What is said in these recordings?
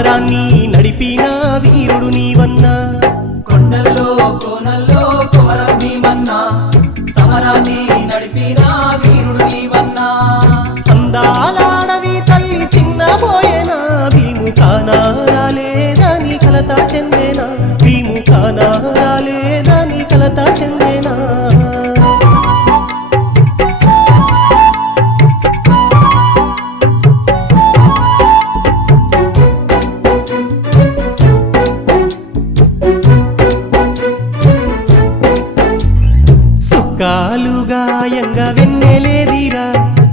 సమరాన్ని నడిపిన వీరుడు నీవన్నా కొండల్లో కోనల్లో కొమరం భీమన్న సమరాన్ని నడిపిన వీరుడు నీవన్నా అందాలాడవి తల్లి చిన్నబోయేనా భీము కానారాలేదని కలత చెందేనా భీము కానారాలేదని కలత చెందేనా సుక్కాలుగాయంగా వెన్నెలేదిరా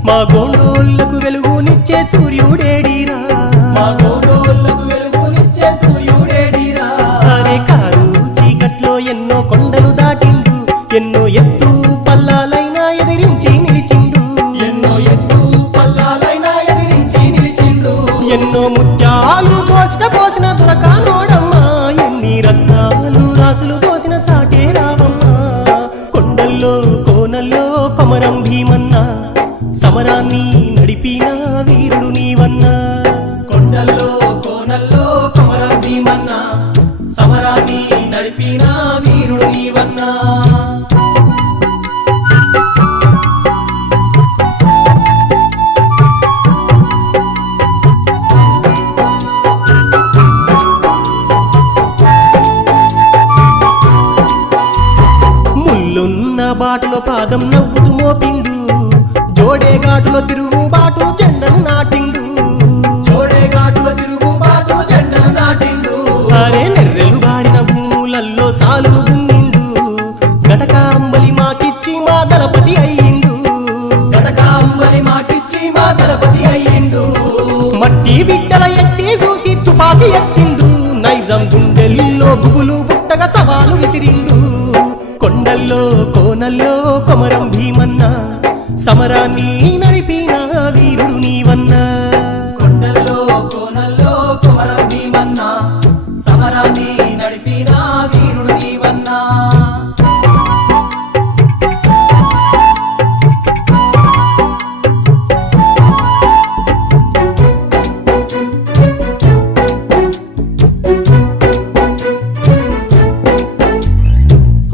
మా గోండోళ్లకు వెలుగునిచ్చే సూర్యుడేడిరా మా గోడోళ్లకు వెలుగునిచ్చే సూర్యుడేడిరా అరే కారు చీకట్లో ఎన్నో కొండలు దాటిండు ఎన్నో ఎత్తు పల్లాలైనా ఎదిరించి నిలిచిండు ఎన్నో ఎత్తు పల్లాలైనా ఎదిరించి నిలిచిండు ఎన్నో ముత్యాలు దోసిట పోసిన దొరకానోడమ్మా ఎన్ని రత్నాలు రాసులు పోసిన సాటే రావమ్మా కొండల్లో కోనల్లో కొమరం భీమన్నా సమరాన్ని నడిపిన వీరుడు నీవన్నా కొండల్లో కోనల్లో కొమరం భీమన్న సమరాన్ని నడిపిన వీరుడు నీవన్నా ముల్లున్న బాటలో పాదం నవ్వుతూ మోపిండు జోడే ఘాటులో తిరుగుబాటు జెండను నాటిండు జోడే ఘాటుల తిరుగుబాటు జెండలు నాటిండు అరే నెర్రెలు బారిన భూములల్లో సాలును దున్నిండు గటకాంబలి మాకిచ్చి మా దళపతి అయ్యిండు గటకాంబలి మాకిచ్చి మా దళపతి అయ్యిండు మట్టి బిడ్డల ఎట్టి చూసి తుపాకి ఎత్తిండు నైజం గుండెల్లో గుబులు బుట్టగా సవాలు విసిరిండు కొండల్లో కోనల్లో కొమరం భీమన్నా సమరాన్ని నడిపిన వీరుడు నీవన్నా కొండల్లో కోనల్లో కొమరం భీమన్న సమరాన్ని నడిపిన వీరుడు నీవన్నా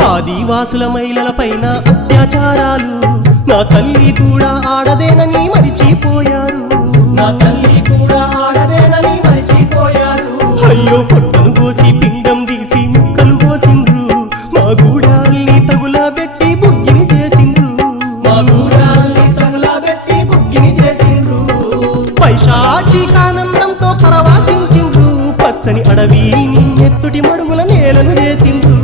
ఆదివాసుల మహిళల పైన అత్యాచారాలు నా తల్లి కూడా ఆడదేనని మరిచిపోయారు నా తల్లి కూడా ఆడదేనని మరిచిపోయారు అయ్యో పొట్టను కోసి పిండం తీసి ముక్కలు కోసిండ్రు మా గూడాల్ని తగులబెట్టి బుగ్గిని చేసిండ్రు మా గూడాల్ని తగులబెట్టి బుగ్గిని చేసిండ్రు పైశాచికానందంతో పరవాసించిండ్రు పచ్చని అడవిని ఎత్తుటి మడుగుల నేలను చేసిండ్రు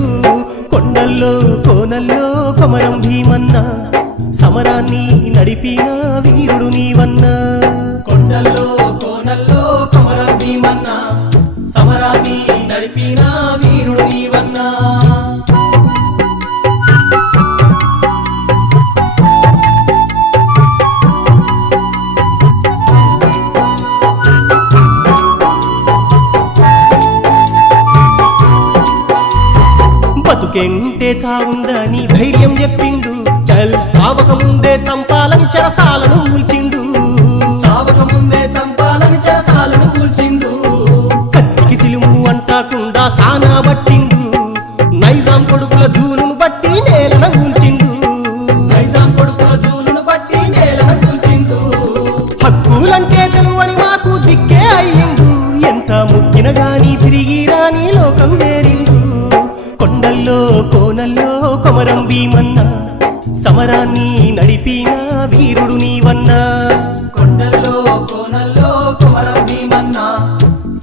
కొండల్లో కోనల్లో కొమరం భీమన్నా సమరాన్ని నడిపిన వీరుడు నీవన్నా కొండల్లో కోనల్లో కొమరం భీమన్న సమరాన్ని నడిపిన వీరుడు నీవన్నా బతుకెంటే చావుందని ధైర్యం చెప్పిండు చల్ చావక ముందే చంపాలని చెరసాలను ఊల్చిండు చావక ముందే చంపాలని చెరసాలను కూల్చిండు కత్తికి సిలుము అంటాకుండా సానా బట్టిండు నైజాం కొడుకుల జూలును బట్టి నేలన ఊల్చిండు నైజాం కొడుకుల జూలును బట్టి నేలను కూల్చిండు హక్కులంటే తెలువని మాకు దిక్కే అయ్యిండు ఎంత ముక్కిన గాని తిరిగి రాని లోకం చేరిండు కొండల్లో కోనల్లో కొమరం భీమన్నా సమరాన్ని నడిపిన వీరుడు నీవన్నా కొండల్లో కోనల్లో కొమరం భీమన్న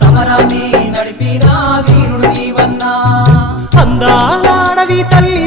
సమరాన్ని నడిపిన వీరుడు నీవన్నా అందాలాడవి తల్లి